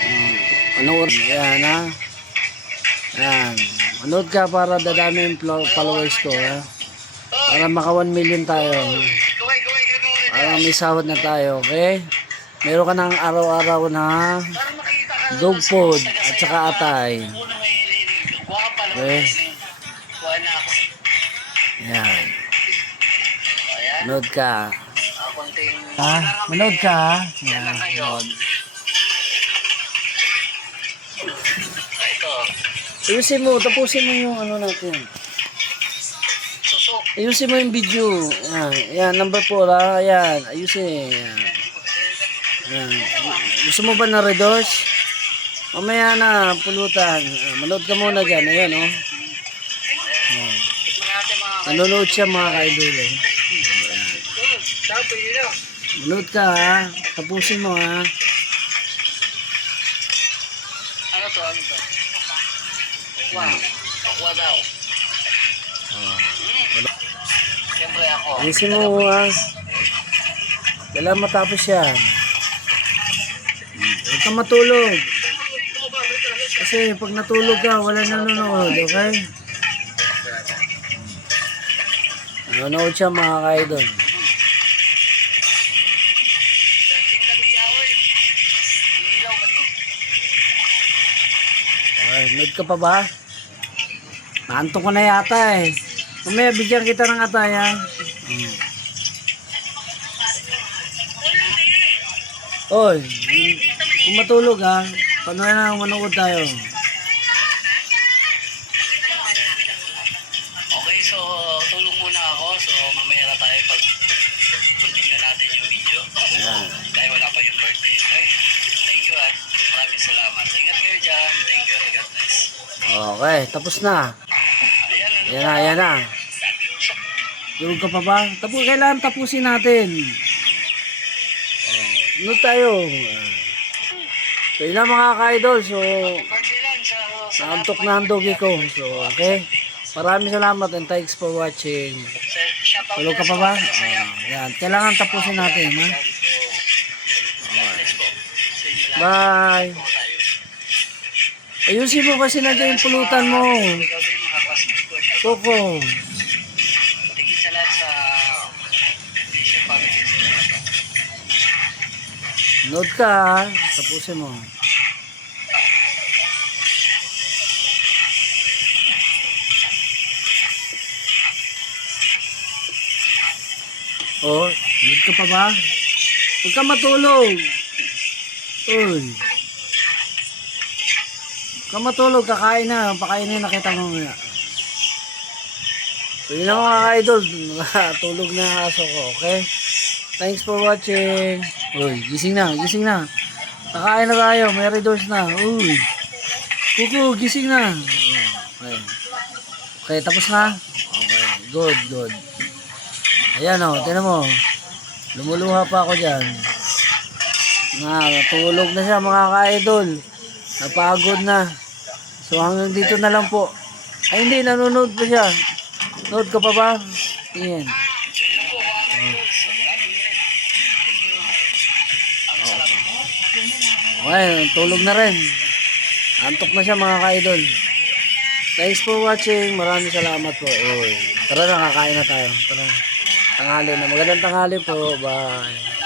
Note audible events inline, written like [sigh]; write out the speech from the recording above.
Uh, ano yan ha? Yan. Manood ka para dadami yung followers ko ha? Para maka 1 million tayo. Para may sahod na tayo, okay? Meron ka ng araw-araw na dog food at saka atay. Okay? Yan. Manood ka. Ha? Manood ka ha? Yan. Manood. Ayusin mo, tapusin mo yung ano natin. Ayusin mo yung video. Yan, yan number 4 ha. Yan, ayusin. Yan. Yan. Gusto mo ba na redoors? Mamaya na, pulutan. Ah, manood ka muna dyan. Ayan, oh. oh. Nanonood siya mga kaibigan. Manood ka ha. Tapusin mo ha. Ano to? Ano to? Wow. Aqua daw. Siyempre ako. Ayusin mo ha. Kailangan matapos yan. Huwag kang matulog. Kasi pag natulog ka, wala nanonood, okay? Nanonood siya mga kaidol. Okay, nanood ka pa ba? Naantok ko na yata eh. Mamaya bigyan kita ng ataya. Hmm. Oy, kung matulog ha, paano na manood tayo? Maraming salamat. Ingat kayo dyan. Thank you and God bless. Okay, tapos na. Ayan, ano? Na, ayan na. Tulog ka pa ba? Tapos, kailangan tapusin natin. Oh, ano tayo? So, yun lang mga ka-idol. So, naantok na ang dogi ko. So, okay. Maraming salamat and thanks for watching. Tulog ka pa ba? Ah, yan. Kailangan tapusin natin, ha? Bye. Ayusin mo kasi nandiyan yung pulutan mo. Family. Note ka? Tapusin mo. Oh, note ka pa ba? Huwag ka matulog. Uy. Ka matulog, kakain na. Pakainin na kita mamaya. So yun lang mga idol. [laughs] Tulog na aso ko, okay? Thanks for watching. Uy, gising na, gising na. Kakain na tayo, may redoors na. Uy. Kuku, gising na. Okay. Okay, tapos na? Okay, good, good. Ayan o, oh, tinan mo. Lumuluha pa ako dyan. Na, natulog na siya mga ka-idol. Napagod na. So hanggang dito na lang po. Ay hindi, nanonood pa siya. Nood ka pa ba? Tingin. Okay, tulog na rin. Antok na siya mga ka-idol. Thanks for watching. Maraming salamat po. Oy. Tara na, kakain na tayo. Tara. Tanghali na. Magandang tanghali po. Bye.